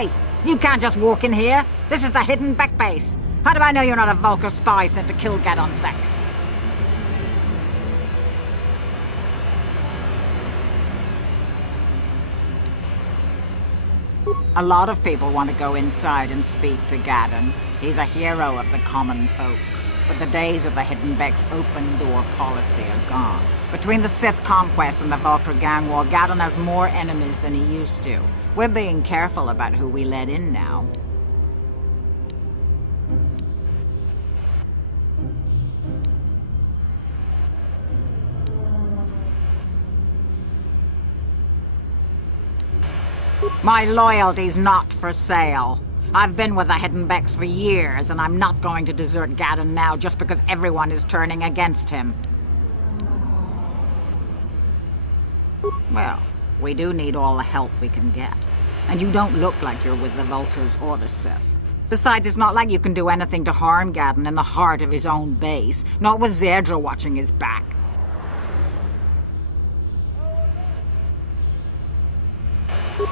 Hey! You can't just walk in here. This is the hidden back base. How do I know you're not a Vulkar spy sent to kill Gadon Thek? A lot of people want to go inside and speak to Gadon. He's a hero of the common folk. But the days of the Hidden Beck's open-door policy are gone. Between the Sith conquest and the Vulkar gang war, Gadon has more enemies than he used to. We're being careful about who we let in now. My loyalty's not for sale. I've been with the Hidden Becks for years, and I'm not going to desert Gadon now just because everyone is turning against him. Well, we do need all the help we can get. And you don't look like you're with the Vulkars or the Sith. Besides, it's not like you can do anything to harm Gadon in the heart of his own base, not with Zerdra watching his back.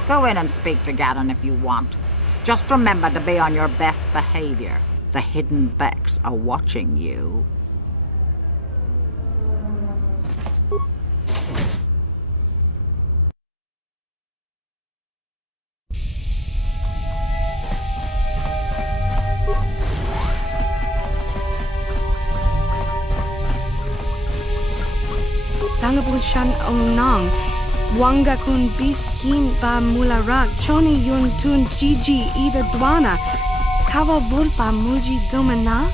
Go in and speak to Gadon if you want. Just remember to be on your best behavior. The Hidden Becks are watching you. Bastila Shan onang. Wanga kun biskin ba mularak choni yun tun gigi ida dwana. Kawa vulpa muji domana.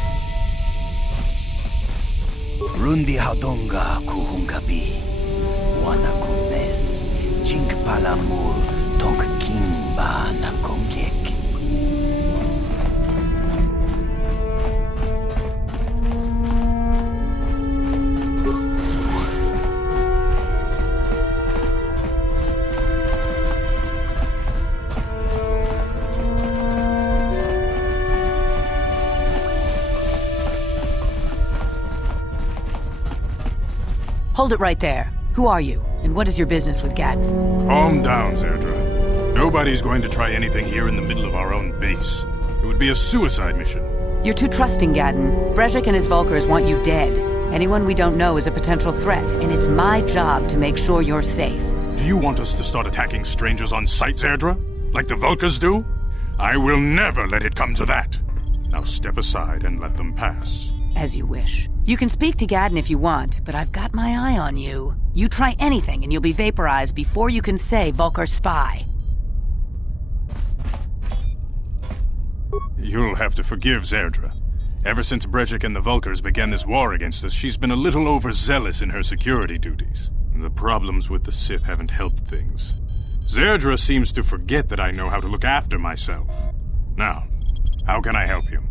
Rundi hadonga kuhungabi. Wana kunes. Jink palamur tonk kimba na kongek. Hold it right there. Who are you, and what is your business with Gadon? Calm down, Zerdra. Nobody's going to try anything here in the middle of our own base. It would be a suicide mission. You're too trusting, Gadon. Brejik and his Vulkars want you dead. Anyone we don't know is a potential threat, and it's my job to make sure you're safe. Do you want us to start attacking strangers on sight, Zerdra? Like the Vulkars do? I will never let it come to that. Now step aside and let them pass. As you wish. You can speak to Gadon if you want, but I've got my eye on you. You try anything and you'll be vaporized before you can say Vulkar spy. You'll have to forgive Zerdra. Ever since Brejik and the Vulkars began this war against us, she's been a little overzealous in her security duties. The problems with the Sith haven't helped things. Zerdra seems to forget that I know how to look after myself. Now, how can I help you?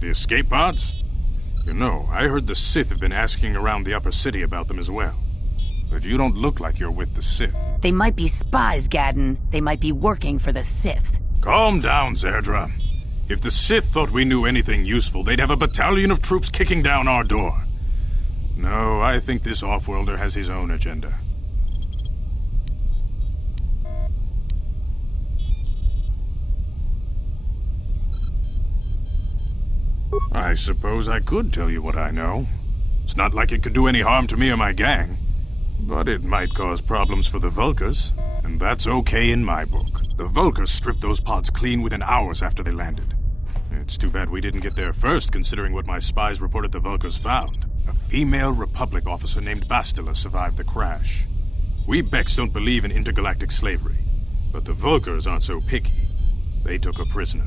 The escape pods? You know, I heard the Sith have been asking around the upper city about them as well. But you don't look like you're with the Sith. They might be spies, Gadon. They might be working for the Sith. Calm down, Zerdra. If the Sith thought we knew anything useful, they'd have a battalion of troops kicking down our door. No, I think this off-worlder has his own agenda. I suppose I could tell you what I know. It's not like it could do any harm to me or my gang. But it might cause problems for the Vulkars, and that's okay in my book. The Vulkars stripped those pods clean within hours after they landed. It's too bad we didn't get there first, considering what my spies reported the Vulkars found. A female Republic officer named Bastila survived the crash. We Becks don't believe in intergalactic slavery, but the Vulkars aren't so picky. They took her prisoner.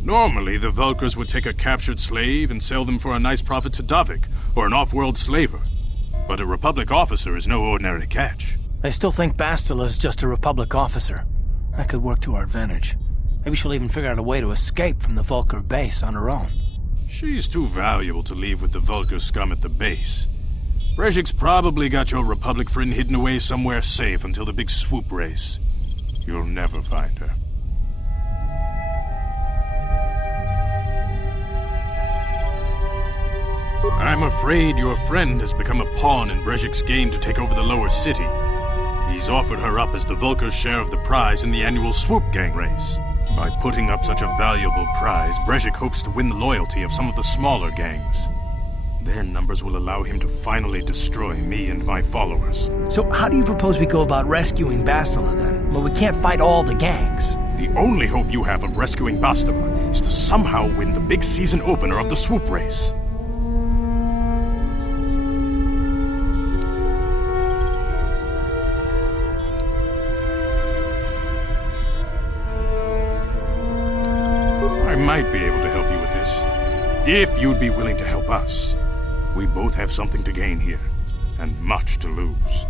Normally, the Vulkars would take a captured slave and sell them for a nice profit to Davik, or an off-world slaver. But a Republic officer is no ordinary catch. I still think Bastila's just a Republic officer. That could work to our advantage. Maybe she'll even figure out a way to escape from the Vulkar base on her own. She's too valuable to leave with the Vulkar scum at the base. Brejik's probably got your Republic friend hidden away somewhere safe until the big swoop race. You'll never find her. I'm afraid your friend has become a pawn in Brejik's game to take over the lower city. He's offered her up as the Vulkar's share of the prize in the annual swoop gang race. By putting up such a valuable prize, Brejik hopes to win the loyalty of some of the smaller gangs. Their numbers will allow him to finally destroy me and my followers. So how do you propose we go about rescuing Bastila, then? Well, we can't fight all the gangs. The only hope you have of rescuing Bastila is to somehow win the big season opener of the swoop race. I might be able to help you with this, if you'd be willing to help us. We both have something to gain here, and much to lose.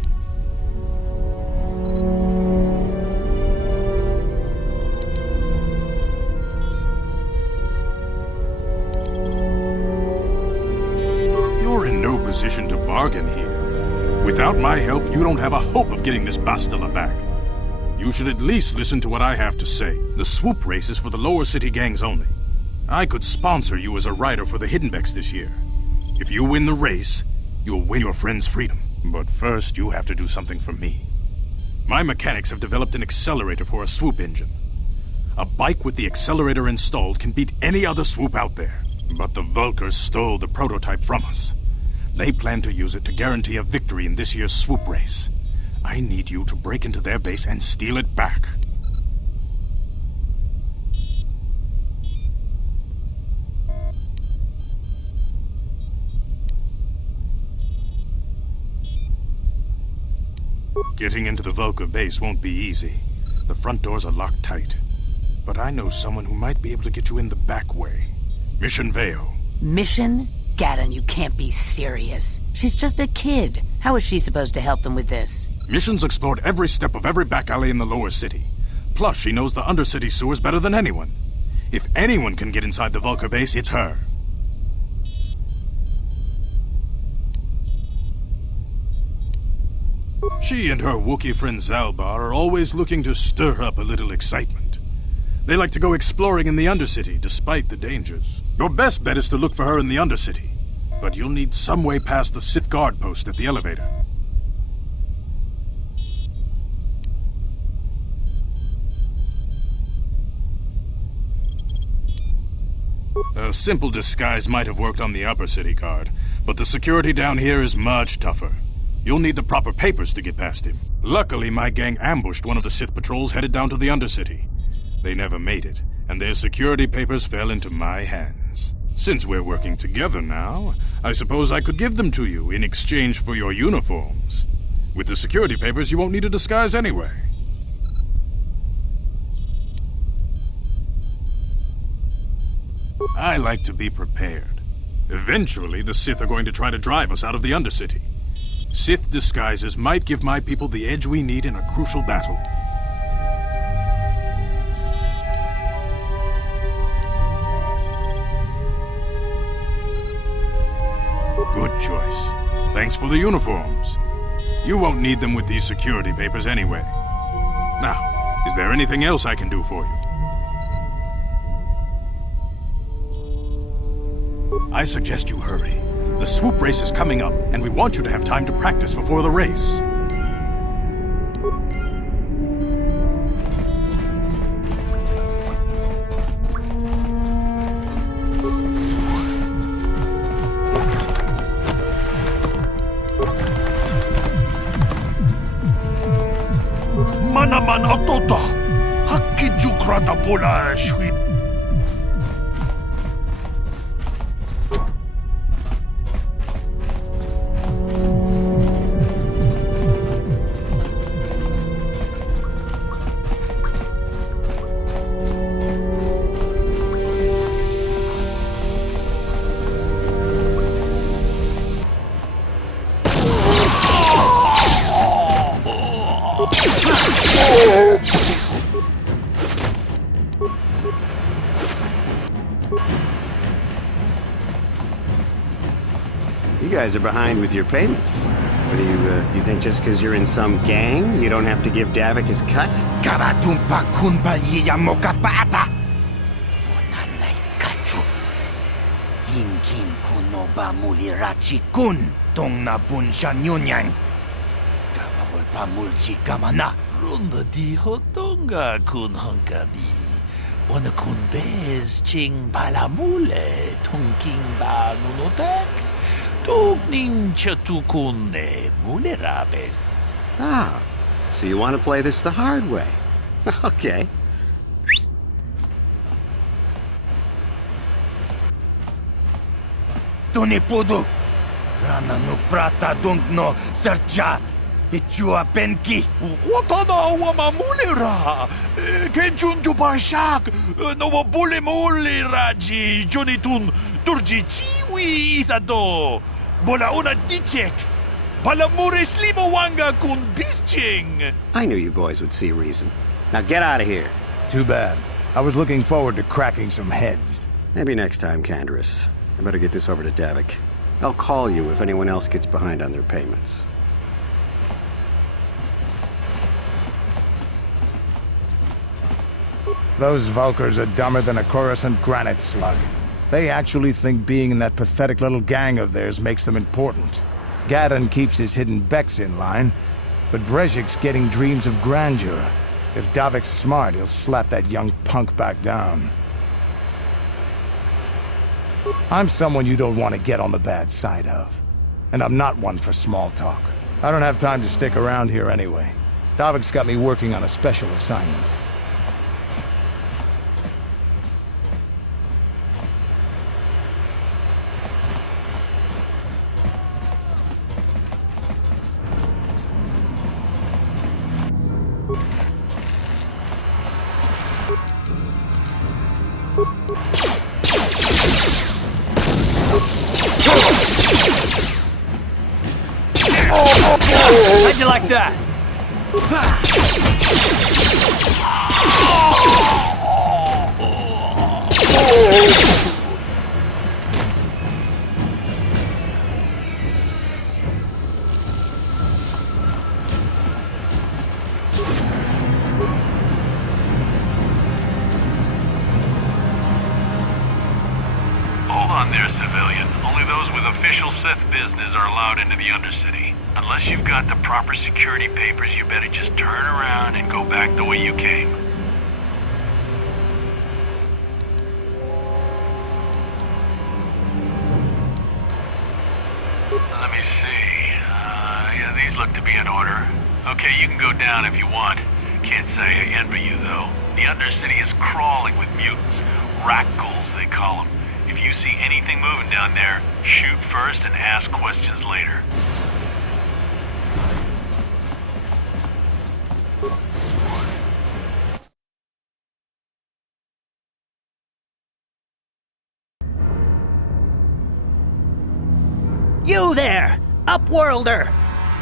You're in no position to bargain here. Without my help, you don't have a hope of getting this Bastila back. You should at least listen to what I have to say. The swoop race is for the lower city gangs only. I could sponsor you as a rider for the Hiddenbecks this year. If you win the race, you'll win your friend's freedom. But first, you have to do something for me. My mechanics have developed an accelerator for a swoop engine. A bike with the accelerator installed can beat any other swoop out there. But the Vulkars stole the prototype from us. They plan to use it to guarantee a victory in this year's swoop race. I need you to break into their base and steal it back. Getting into the Vulkar base won't be easy. The front doors are locked tight. But I know someone who might be able to get you in the back way. Mission Veo. Mission? Gaddon, you can't be serious. She's just a kid. How is she supposed to help them with this? Mission's explored every step of every back alley in the lower city. Plus, she knows the undercity sewers better than anyone. If anyone can get inside the Vulkar base, it's her. She and her Wookiee friend Zalbar are always looking to stir up a little excitement. They like to go exploring in the Undercity, despite the dangers. Your best bet is to look for her in the Undercity, but you'll need some way past the Sith guard post at the elevator. A simple disguise might have worked on the upper city guard, but the security down here is much tougher. You'll need the proper papers to get past him. Luckily, my gang ambushed one of the Sith patrols headed down to the Undercity. They never made it, and their security papers fell into my hands. Since we're working together now, I suppose I could give them to you in exchange for your uniforms. With the security papers, you won't need a disguise anyway. I like to be prepared. Eventually, the Sith are going to try to drive us out of the Undercity. Sith disguises might give my people the edge we need in a crucial battle. Good choice. Thanks for the uniforms. You won't need them with these security papers anyway. Now, is there anything else I can do for you? I suggest you hurry. The swoop race is coming up, and we want you to have time to practice before the race. Manaman autota, hakijukrata pola shwi. You guys are behind with your payments. What do you think just because you're in some gang, you don't have to give Davik his cut? Karatumpa kunpa yiyamokapata. Bonanay kachu. Kinkin kuno ba mulirachi kun tong na bun shanyunyang. Kavavol pa mulchi kamana. Runda di hotonga kun hunkabi. Wana kun bez ching palamule tongking ba nunotak. Togning chatukune mulerabes. Ah, so you want to play this the hard way? Okay. Tunipudu. Rana no prata no sercha. Ichua penki. Watana wamamulira. Kenchun jubashak. No wabule muliraji. Jonitun turji chiwi itado. Bola una dichek. Palamure slimo wanga kun bisching. I knew you boys would see reason. Now get out of here. Too bad. I was looking forward to cracking some heads. Maybe next time, Canderous. I better get this over to Davik. I'll call you if anyone else gets behind on their payments. Those Vulkars are dumber than a Coruscant granite slug. They actually think being in that pathetic little gang of theirs makes them important. Gaddon keeps his hidden Becks in line, but Brezhik's getting dreams of grandeur. If Davik's smart, he'll slap that young punk back down. I'm someone you don't want to get on the bad side of. And I'm not one for small talk. I don't have time to stick around here anyway. Davik's got me working on a special assignment. How'd you like that? Hold on there, civilian. Only those with official Sith business are allowed into the Undercity. Unless you've got the proper security papers, you better just turn around and go back the way you came. Let me see. Yeah, these look to be in order. Okay, you can go down if you want. Can't say I envy you, though. The Undercity is crawling with mutants. Rat-ghouls, they call them. If you see anything moving down there, shoot first and ask questions later. You there, Upworlder!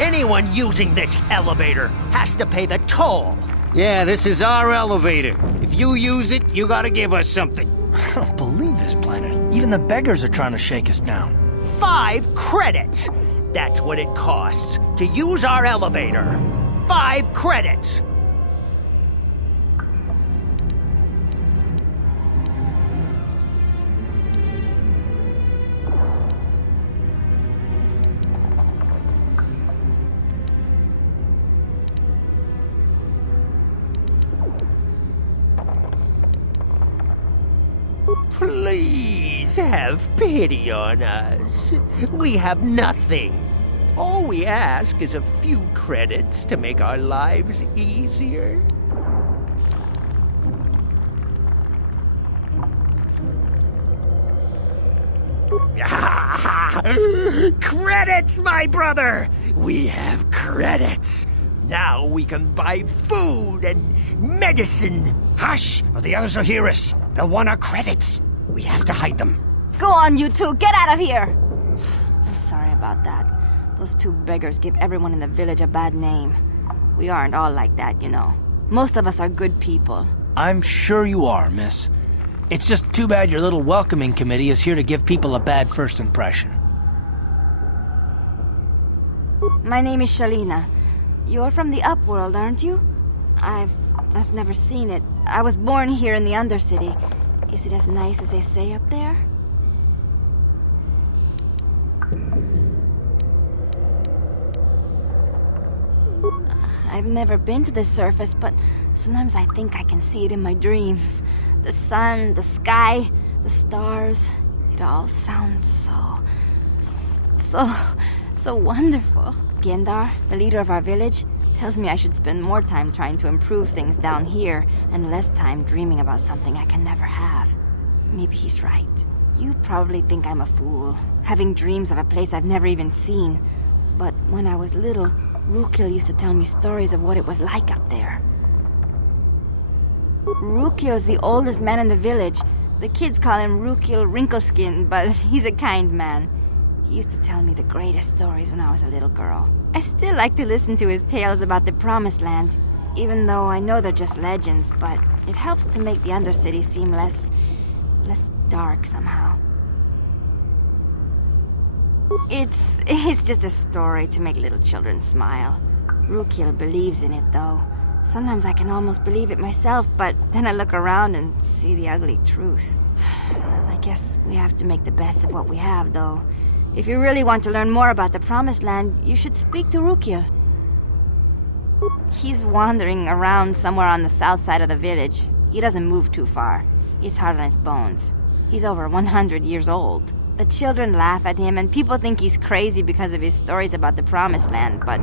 Anyone using this elevator has to pay the toll. Yeah, this is our elevator. If you use it, you gotta give us something. I don't believe this planet. Even the beggars are trying to shake us down. 5 credits! That's what it costs to use our elevator. 5 credits! Please have pity on us. We have nothing. All we ask is a few credits to make our lives easier. Credits, my brother! We have credits. Now we can buy food and medicine. Hush, or the others will hear us. They'll want our credits. We have to hide them. Go on, you two. Get out of here. I'm sorry about that. Those 2 beggars give everyone in the village a bad name. We aren't all like that, you know. Most of us are good people. I'm sure you are, miss. It's just too bad your little welcoming committee is here to give people a bad first impression. My name is Shalina. You're from the Upworld, aren't you? I've never seen it. I was born here in the Undercity. Is it as nice as they say up there? I've never been to the surface, but sometimes I think I can see it in my dreams. The sun, the sky, the stars. It all sounds so wonderful. Gendar, the leader of our village, tells me I should spend more time trying to improve things down here and less time dreaming about something I can never have. Maybe he's right. You probably think I'm a fool, having dreams of a place I've never even seen. But when I was little, Rukil used to tell me stories of what it was like up there. Rukil's the oldest man in the village. The kids call him Rukil Wrinkleskin, but he's a kind man. He used to tell me the greatest stories when I was a little girl. I still like to listen to his tales about the Promised Land, even though I know they're just legends, but it helps to make the Undercity seem less dark somehow. It's just a story to make little children smile. Rukil believes in it, though. Sometimes I can almost believe it myself, but then I look around and see the ugly truth. I guess we have to make the best of what we have, though. If you really want to learn more about the Promised Land, you should speak to Rukil. He's wandering around somewhere on the south side of the village. He doesn't move too far. He's hard on his bones. He's over 100 years old. The children laugh at him, and people think he's crazy because of his stories about the Promised Land, but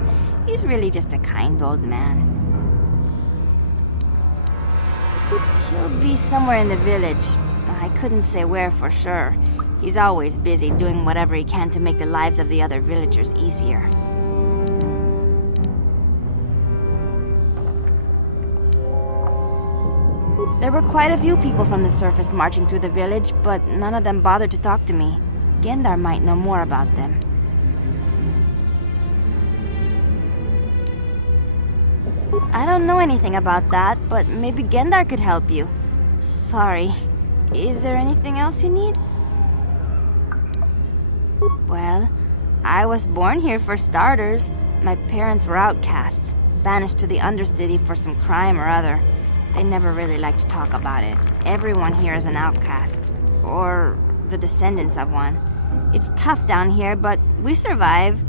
he's really just a kind old man. He'll be somewhere in the village. I couldn't say where for sure. He's always busy doing whatever he can to make the lives of the other villagers easier. There were quite a few people from the surface marching through the village, but none of them bothered to talk to me. Gendar might know more about them. I don't know anything about that, but maybe Gendar could help you. Sorry. Is there anything else you need? Well, I was born here for starters. My parents were outcasts, banished to the Undercity for some crime or other. They never really liked to talk about it. Everyone here is an outcast, or the descendants of one. It's tough down here, but we survive.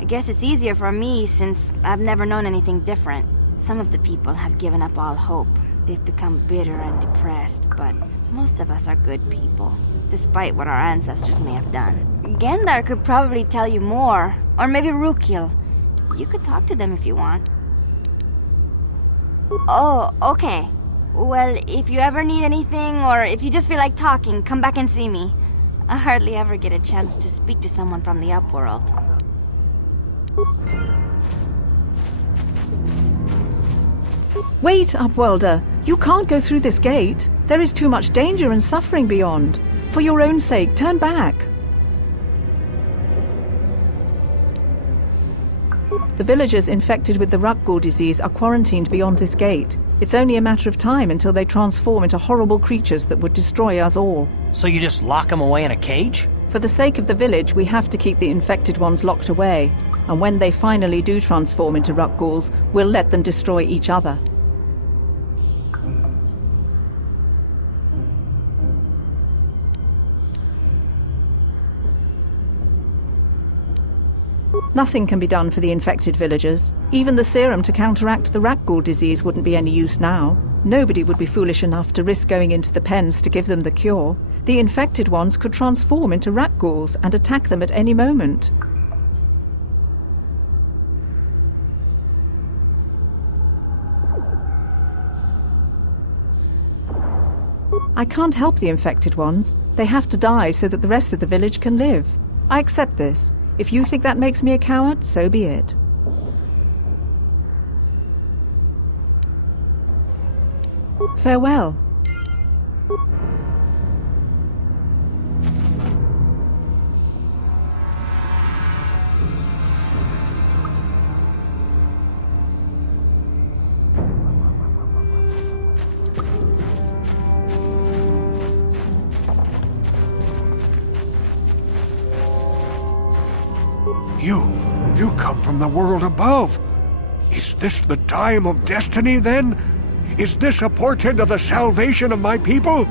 I guess it's easier for me since I've never known anything different. Some of the people have given up all hope. They've become bitter and depressed, but most of us are good people, despite what our ancestors may have done. Gendar could probably tell you more, or maybe Rukil. You could talk to them if you want. Oh, okay. Well, if you ever need anything, or if you just feel like talking, come back and see me. I hardly ever get a chance to speak to someone from the Upworld. Wait, Upworlder! You can't go through this gate. There is too much danger and suffering beyond. For your own sake, turn back. The villagers infected with the Rukgul disease are quarantined beyond this gate. It's only a matter of time until they transform into horrible creatures that would destroy us all. So you just lock them away in a cage? For the sake of the village, we have to keep the infected ones locked away. And when they finally do transform into Rukguls, we'll let them destroy each other. Nothing can be done for the infected villagers. Even the serum to counteract the Rukgul disease wouldn't be any use now. Nobody would be foolish enough to risk going into the pens to give them the cure. The infected ones could transform into Rukguls and attack them at any moment. I can't help the infected ones. They have to die so that the rest of the village can live. I accept this. If you think that makes me a coward, so be it. Farewell. You come from the world above. Is this the time of destiny, then? Is this a portent of the salvation of my people?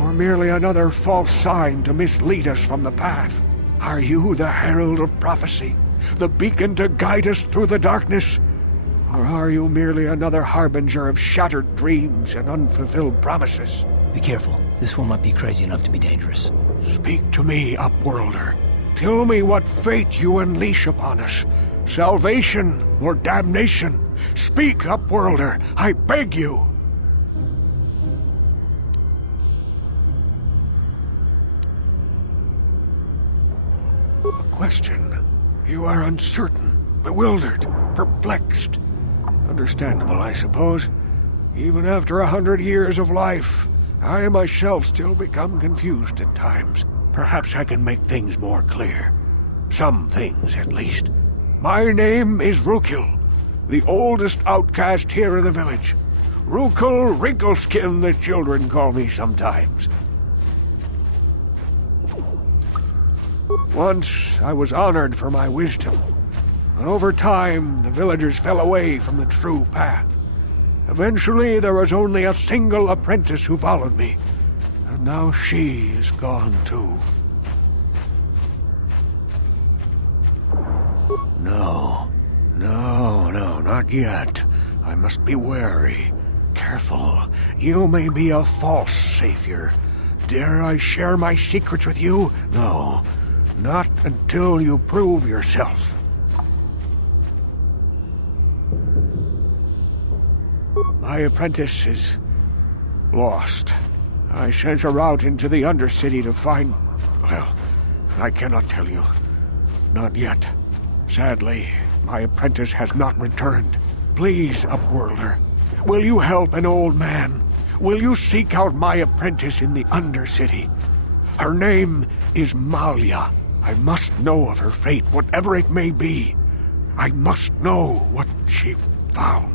Or merely another false sign to mislead us from the path? Are you the herald of prophecy? The beacon to guide us through the darkness? Or are you merely another harbinger of shattered dreams and unfulfilled promises? Be careful. This one might be crazy enough to be dangerous. Speak to me, Upworlder. Tell me what fate you unleash upon us. Salvation or damnation? Speak, Upworlder, I beg you! A question. You are uncertain, bewildered, perplexed. Understandable, I suppose. Even after 100 years of life, I myself still become confused at times. Perhaps I can make things more clear. Some things, at least. My name is Rukil, the oldest outcast here in the village. Rukil Wrinkleskin, the children call me sometimes. Once, I was honored for my wisdom. And over time, the villagers fell away from the true path. Eventually, there was only a single apprentice who followed me. And now she is gone too. No, not yet. I must be wary. Careful. You may be a false savior. Dare I share my secrets with you? No, not until you prove yourself. My apprentice is lost. I sent her out into the Undercity to find... Well, I cannot tell you. Not yet. Sadly, my apprentice has not returned. Please, Upworlder, will you help an old man? Will you seek out my apprentice in the Undercity? Her name is Malia. I must know of her fate, whatever it may be. I must know what she found.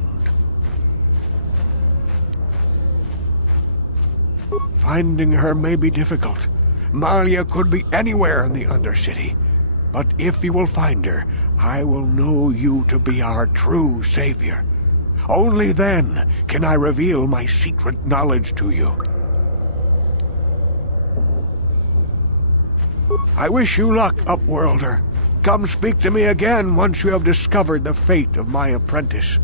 Finding her may be difficult. Malia could be anywhere in the Undercity. But if you will find her, I will know you to be our true savior. Only then can I reveal my secret knowledge to you. I wish you luck, Upworlder. Come speak to me again once you have discovered the fate of my apprentice.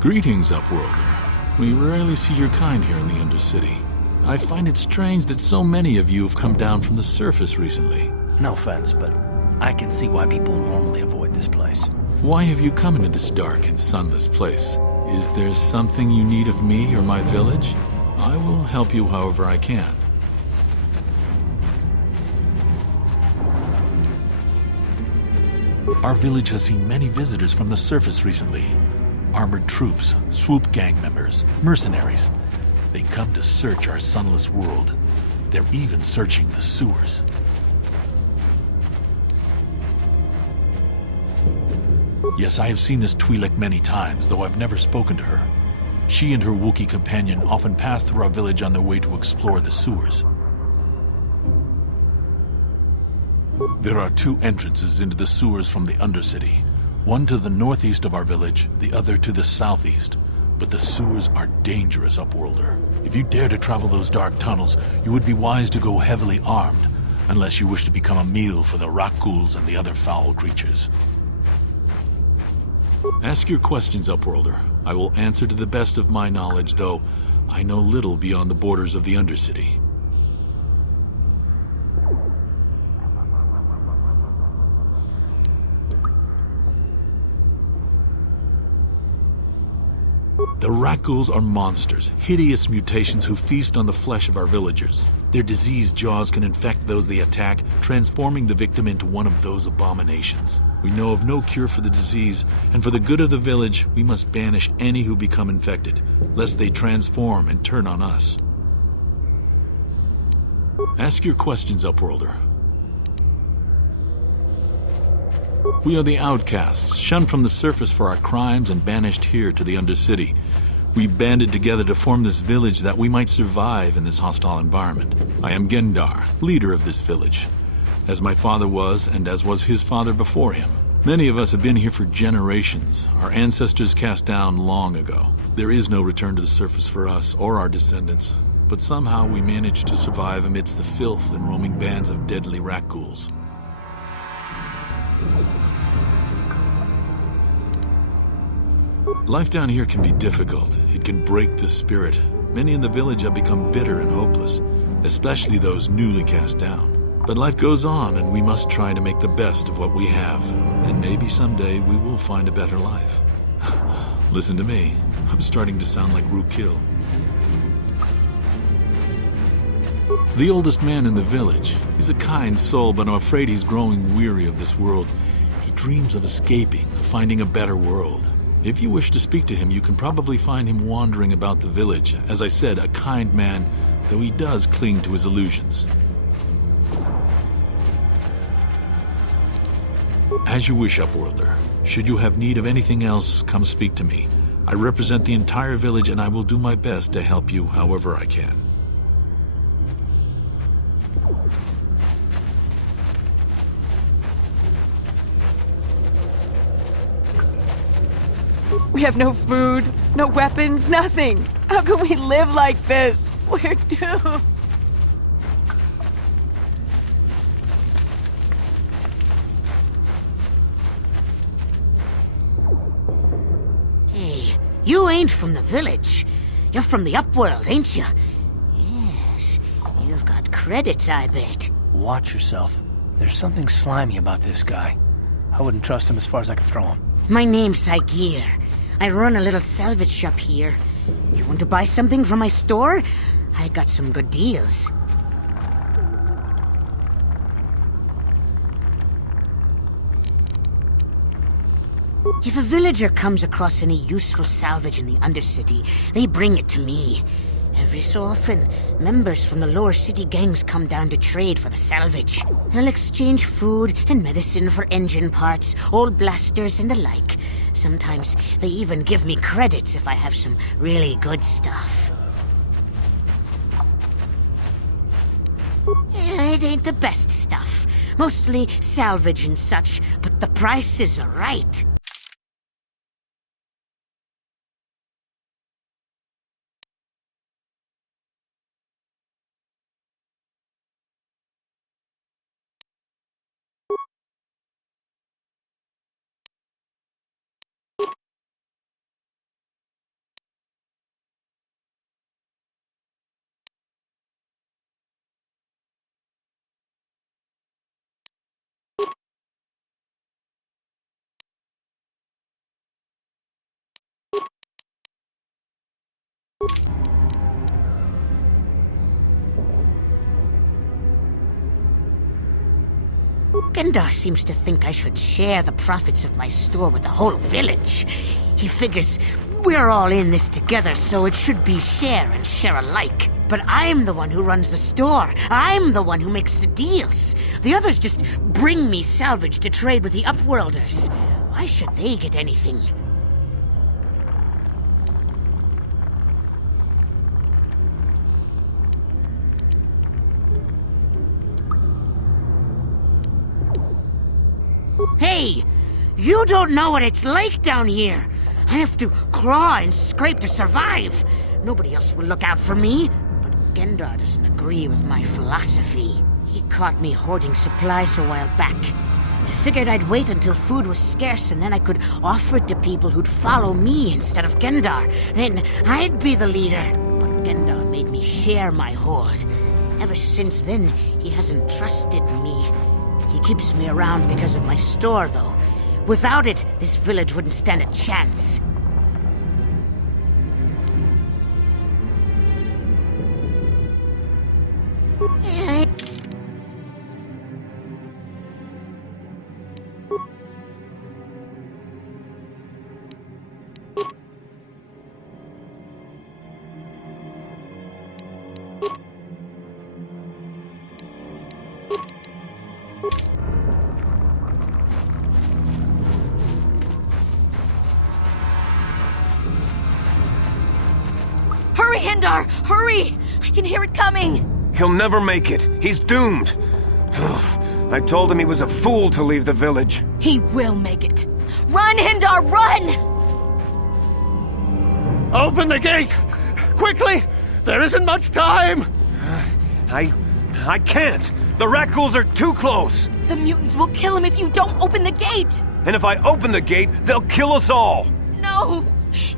Greetings, Upworlder. We rarely see your kind here in the Undercity. I find it strange that so many of you have come down from the surface recently. No offense, but I can see why people normally avoid this place. Why have you come into this dark and sunless place? Is there something you need of me or my village? I will help you however I can. Our village has seen many visitors from the surface recently. Armored troops, swoop gang members, mercenaries. They come to search our sunless world. They're even searching the sewers. Yes, I have seen this Twi'lek many times, though I've never spoken to her. She and her Wookiee companion often pass through our village on their way to explore the sewers. There are two entrances into the sewers from the Undercity. One to the northeast of our village, the other to the southeast. But the sewers are dangerous, Upworlder. If you dare to travel those dark tunnels, you would be wise to go heavily armed, unless you wish to become a meal for the Rakghouls and the other foul creatures. Ask your questions, Upworlder. I will answer to the best of my knowledge, though I know little beyond the borders of the Undercity. The Rakghouls are monsters, hideous mutations who feast on the flesh of our villagers. Their diseased jaws can infect those they attack, transforming the victim into one of those abominations. We know of no cure for the disease, and for the good of the village, we must banish any who become infected, lest they transform and turn on us. Ask your questions, Upworlder. We are the outcasts, shunned from the surface for our crimes and banished here to the Undercity. We banded together to form this village that we might survive in this hostile environment. I am Gendar, leader of this village, as my father was and as was his father before him. Many of us have been here for generations, our ancestors cast down long ago. There is no return to the surface for us or our descendants, but somehow we managed to survive amidst the filth and roaming bands of deadly Rakghouls. Life down here can be difficult. It can break the spirit. Many in the village have become bitter and hopeless, especially those newly cast down. But life goes on, and we must try to make the best of what we have. And maybe someday we will find a better life. Listen to me. I'm starting to sound like Rookil. The oldest man in the village. He's a kind soul, but I'm afraid he's growing weary of this world. He dreams of escaping, of finding a better world. If you wish to speak to him, you can probably find him wandering about the village. As I said, a kind man, though he does cling to his illusions. As you wish, Upworlder. Should you have need of anything else, come speak to me. I represent the entire village, and I will do my best to help you however I can. We have no food, no weapons, nothing. How can we live like this? We're doomed. Hey, you ain't from the village. You're from the Upworld, ain't you? Yes, you've got credits, I bet. Watch yourself. There's something slimy about this guy. I wouldn't trust him as far as I could throw him. My name's Saigir. I run a little salvage shop here. You want to buy something from my store? I got some good deals. If a villager comes across any useful salvage in the Undercity, they bring it to me. Every so often, members from the lower city gangs come down to trade for the salvage. They'll exchange food and medicine for engine parts, old blasters and the like. Sometimes they even give me credits if I have some really good stuff. It ain't the best stuff. Mostly salvage and such, but the prices are right. Gendar seems to think I should share the profits of my store with the whole village. He figures we're all in this together, so it should be share and share alike. But I'm the one who runs the store. I'm the one who makes the deals. The others just bring me salvage to trade with the Upworlders. Why should they get anything? Hey! You don't know what it's like down here! I have to claw and scrape to survive! Nobody else will look out for me! But Gendar doesn't agree with my philosophy. He caught me hoarding supplies a while back. I figured I'd wait until food was scarce and then I could offer it to people who'd follow me instead of Gendar. Then I'd be the leader. But Gendar made me share my hoard. Ever since then, he hasn't trusted me. He keeps me around because of my store, though. Without it, this village wouldn't stand a chance. Hurry, Hindar! Hurry! I can hear it coming! He'll never make it. He's doomed. I told him he was a fool to leave the village. He will make it. Run, Hindar, run! Open the gate! Quickly! There isn't much time! I can't. The rat ghouls are too close! The mutants will kill him if you don't open the gate! And if I open the gate, they'll kill us all! No!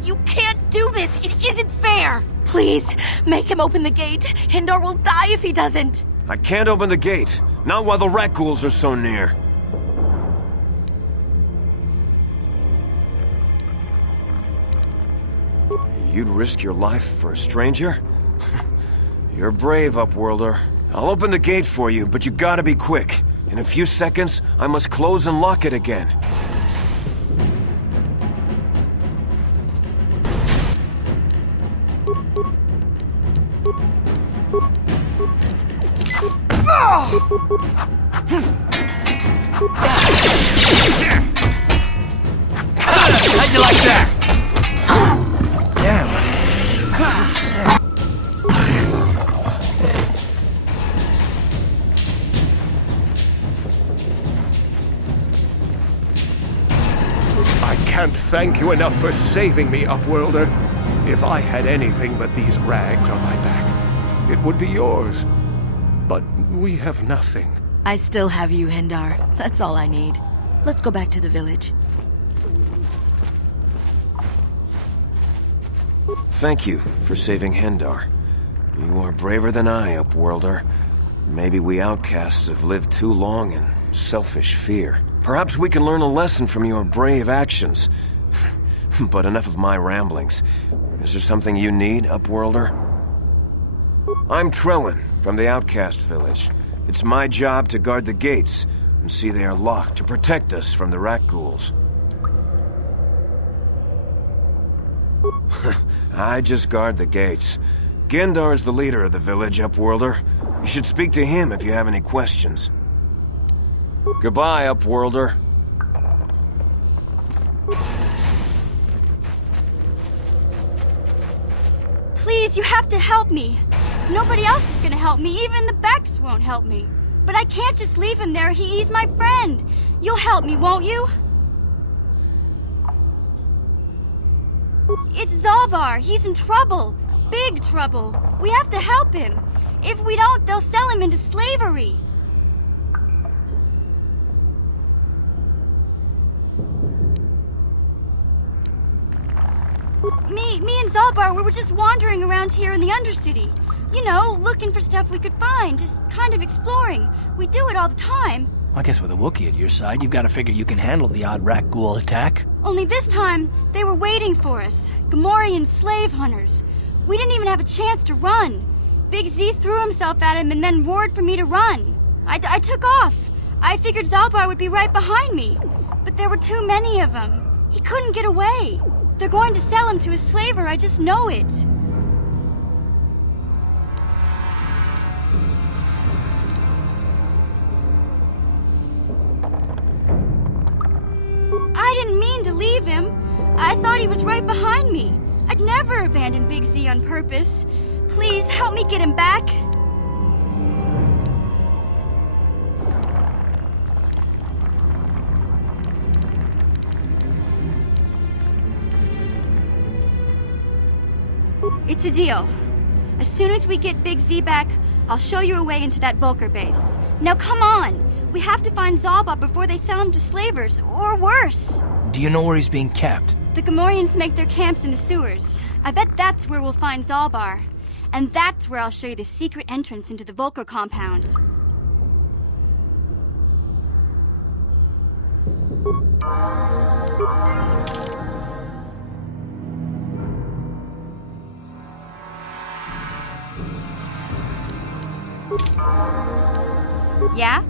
You can't do this! It isn't fair! Please, make him open the gate. Hindar will die if he doesn't. I can't open the gate. Not while the rat ghouls are so near. You'd risk your life for a stranger? You're brave, Upworlder. I'll open the gate for you, but you gotta be quick. In a few seconds, I must close and lock it again. How'd you like that? Damn. I can't thank you enough for saving me, Upworlder. If I had anything but these rags on my back, it would be yours. But we have nothing. I still have you, Hindar. That's all I need. Let's go back to the village. Thank you for saving Hindar. You are braver than I, Upworlder. Maybe we outcasts have lived too long in selfish fear. Perhaps we can learn a lesson from your brave actions. But enough of my ramblings. Is there something you need, Upworlder? I'm Trellin, from the Outcast Village. It's my job to guard the gates and see they are locked to protect us from the rat ghouls. I just guard the gates. Gendar's the leader of the village, Upworlder. You should speak to him if you have any questions. Goodbye, Upworlder. Please, you have to help me. Nobody else is gonna help me. Even the Becks won't help me. But I can't just leave him there. He's my friend. You'll help me, won't you? It's Zalbar. He's in trouble. Big trouble. We have to help him. If we don't, they'll sell him into slavery. Me and Zalbar, we were just wandering around here in the Undercity. You know, looking for stuff we could find, just kind of exploring. We do it all the time. I guess with a Wookiee at your side, you've got to figure you can handle the odd rat ghoul attack. Only this time, they were waiting for us. Gamorrean slave hunters. We didn't even have a chance to run. Big Z threw himself at him and then roared for me to run. I took off. I figured Zalbar would be right behind me. But there were too many of them. He couldn't get away. They're going to sell him to a slaver, I just know it. I didn't mean to leave him. I thought he was right behind me. I'd never abandon Big Z on purpose. Please, help me get him back. It's a deal. As soon as we get Big Z back, I'll show you a way into that Vulcar base. Now come on! We have to find Zalbar before they sell him to slavers, or worse. Do you know where he's being kept? The Gamorreans make their camps in the sewers. I bet that's where we'll find Zalbar. And that's where I'll show you the secret entrance into the Vulcar compound. Yeah?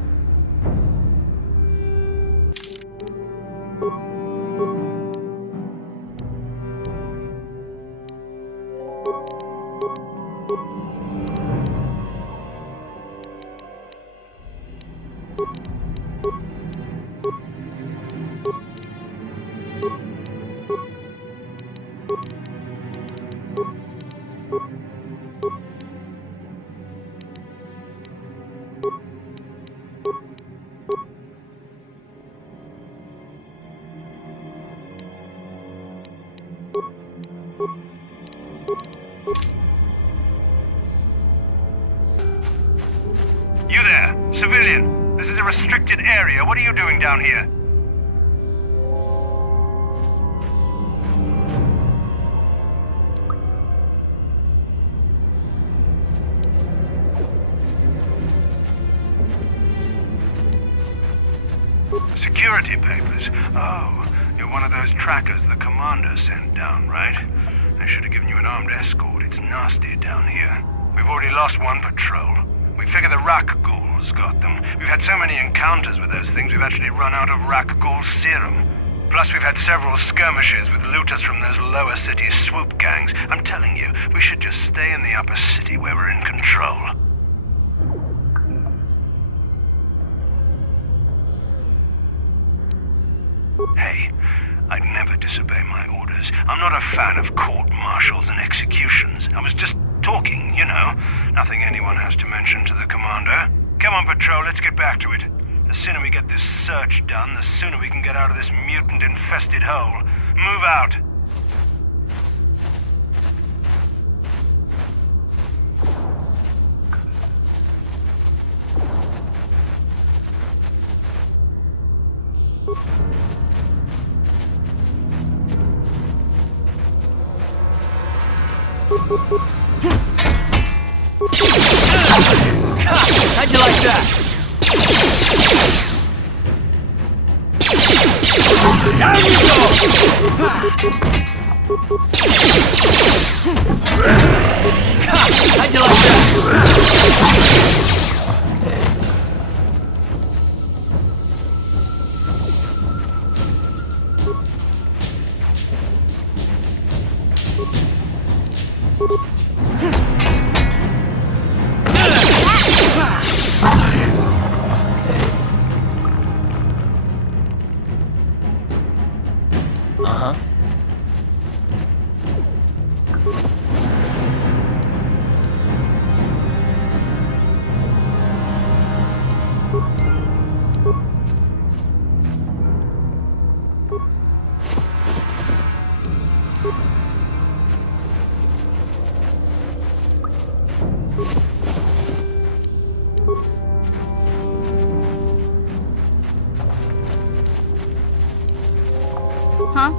You there, civilian. This is a restricted area. What are you doing down here? Security papers. Oh, you're one of those trackers the commander sent down, right? They should have given you an armed escort. It's nasty down here. We've already lost one patrol. We figure the Rak ghouls got them. We've had so many encounters with those things, we've actually run out of Rak ghoul serum. Plus, we've had several skirmishes with looters from those lower city swoop gangs. I'm telling you, we should just stay in the upper city where we're in control. Hey, I'd never disobey my orders. I'm not a fan of court-martials and executions. I was just talking, you know. Nothing anyone has to mention to the commander. Come on, Patrol, let's get back to it. The sooner we get this search done, the sooner we can get out of this mutant-infested hole. Move out. How'd you like that? Down you go! How'd you like that? Uh-huh. Huh?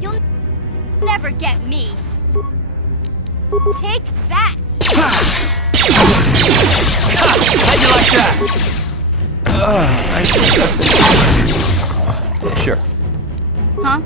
You'll never get me. Take that. How'd you like that? I see. Sure. Huh?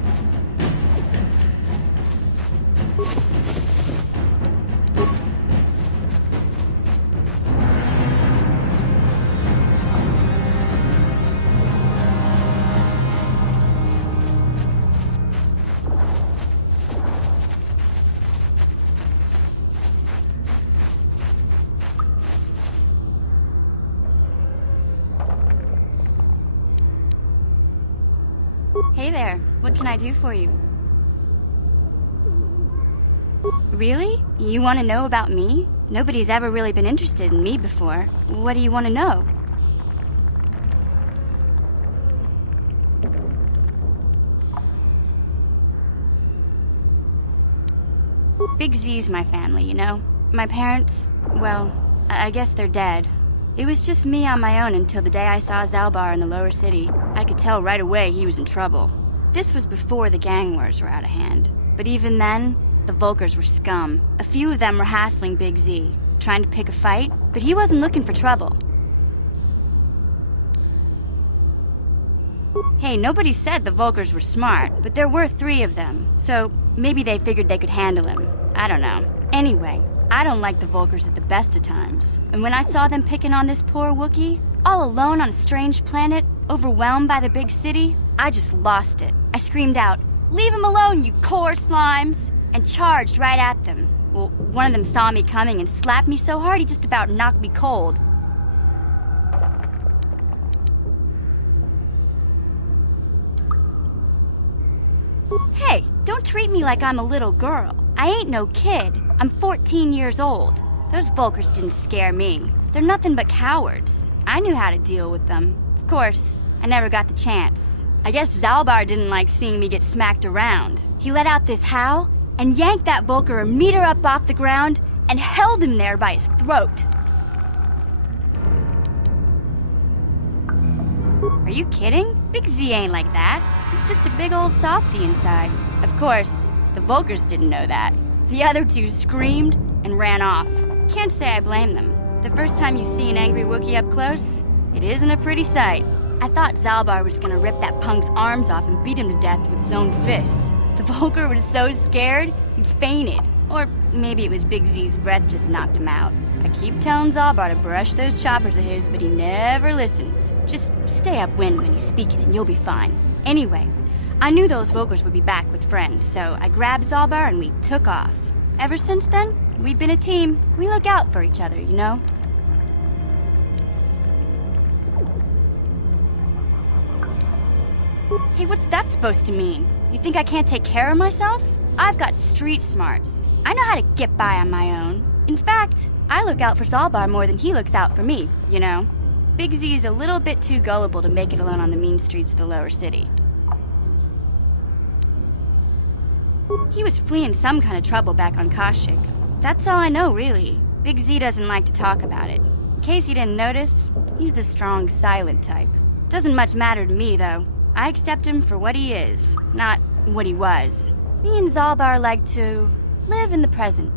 Hey there, what can I do for you? Really? You want to know about me? Nobody's ever really been interested in me before. What do you want to know? Big Z's my family, you know? My parents, well, I guess they're dead. It was just me on my own until the day I saw Zalbar in the lower city. I could tell right away he was in trouble. This was before the gang wars were out of hand. But even then, the Vulkars were scum. A few of them were hassling Big Z, trying to pick a fight, but he wasn't looking for trouble. Hey, nobody said the Vulkars were smart, but there were 3 of them, so maybe they figured they could handle him. I don't know. Anyway, I don't like the Vulkars at the best of times. And when I saw them picking on this poor Wookiee, all alone on a strange planet, overwhelmed by the big city, I just lost it. I screamed out, "Leave him alone, you core slimes!" and charged right at them. Well, one of them saw me coming and slapped me so hard he just about knocked me cold. Hey, don't treat me like I'm a little girl. I ain't no kid. I'm 14 years old. Those Vulkars didn't scare me. They're nothing but cowards. I knew how to deal with them. Of course, I never got the chance. I guess Zalbar didn't like seeing me get smacked around. He let out this howl and yanked that Vulcar a meter up off the ground and held him there by his throat. Are you kidding? Big Z ain't like that. He's just a big old softy inside. Of course, the Vulcars didn't know that. The other two screamed and ran off. Can't say I blame them. The first time you see an angry Wookiee up close, it isn't a pretty sight. I thought Zalbar was gonna rip that punk's arms off and beat him to death with his own fists. The Vulcar was so scared, he fainted. Or maybe it was Big Z's breath just knocked him out. I keep telling Zalbar to brush those choppers of his, but he never listens. Just stay upwind when he's speaking and you'll be fine. Anyway, I knew those Vulcars would be back with friends, so I grabbed Zalbar and we took off. Ever since then, we've been a team. We look out for each other, you know? Hey, what's that supposed to mean? You think I can't take care of myself? I've got street smarts. I know how to get by on my own. In fact, I look out for Zalbar more than he looks out for me, you know? Big Z's a little bit too gullible to make it alone on the mean streets of the lower city. He was fleeing some kind of trouble back on Kashyyyk. That's all I know, really. Big Z doesn't like to talk about it. In case you didn't notice, he's the strong, silent type. Doesn't much matter to me, though. I accept him for what he is, not what he was. Me and Zalbar like to live in the present.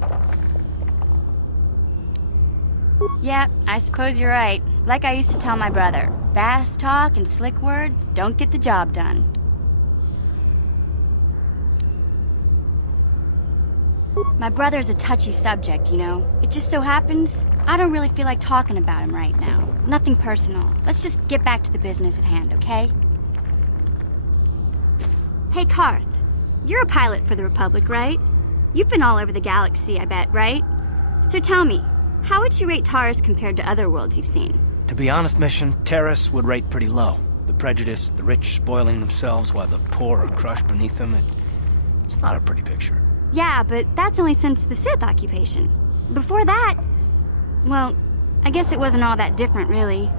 Yeah, I suppose you're right. Like I used to tell my brother, fast talk and slick words don't get the job done. My brother's a touchy subject, you know. It just so happens, I don't really feel like talking about him right now. Nothing personal. Let's just get back to the business at hand, okay? Hey, Carth. You're a pilot for the Republic, right? You've been all over the galaxy, I bet, right? So tell me, how would you rate Taris compared to other worlds you've seen? To be honest, Mission, Taris would rate pretty low. The prejudice, the rich spoiling themselves while the poor are crushed beneath them, it's not a pretty picture. Yeah, but that's only since the Sith occupation. Before that, well, I guess it wasn't all that different, really.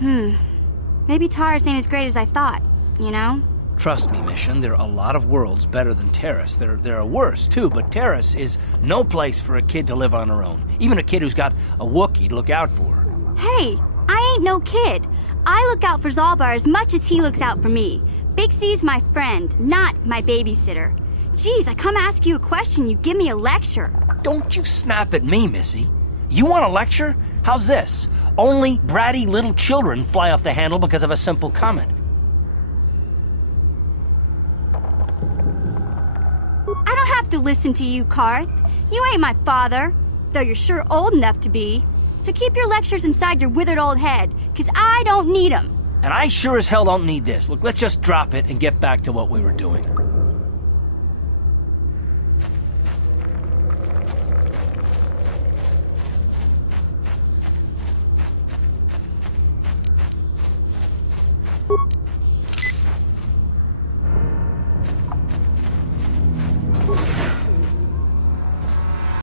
Maybe Taris ain't as great as I thought, you know? Trust me, Mission, there are a lot of worlds better than Taris. There are worse, too, but Taris is no place for a kid to live on her own. Even a kid who's got a Wookiee to look out for. Hey, I ain't no kid. I look out for Zalbar as much as he looks out for me. Big Z's my friend, not my babysitter. Geez, I come ask you a question, you give me a lecture. Don't you snap at me, Missy. You want a lecture? How's this? Only bratty little children fly off the handle because of a simple comment. I don't have to listen to you, Carth. You ain't my father, though you're sure old enough to be. So keep your lectures inside your withered old head, 'cause I don't need 'em. And I sure as hell don't need this. Look, let's just drop it and get back to what we were doing.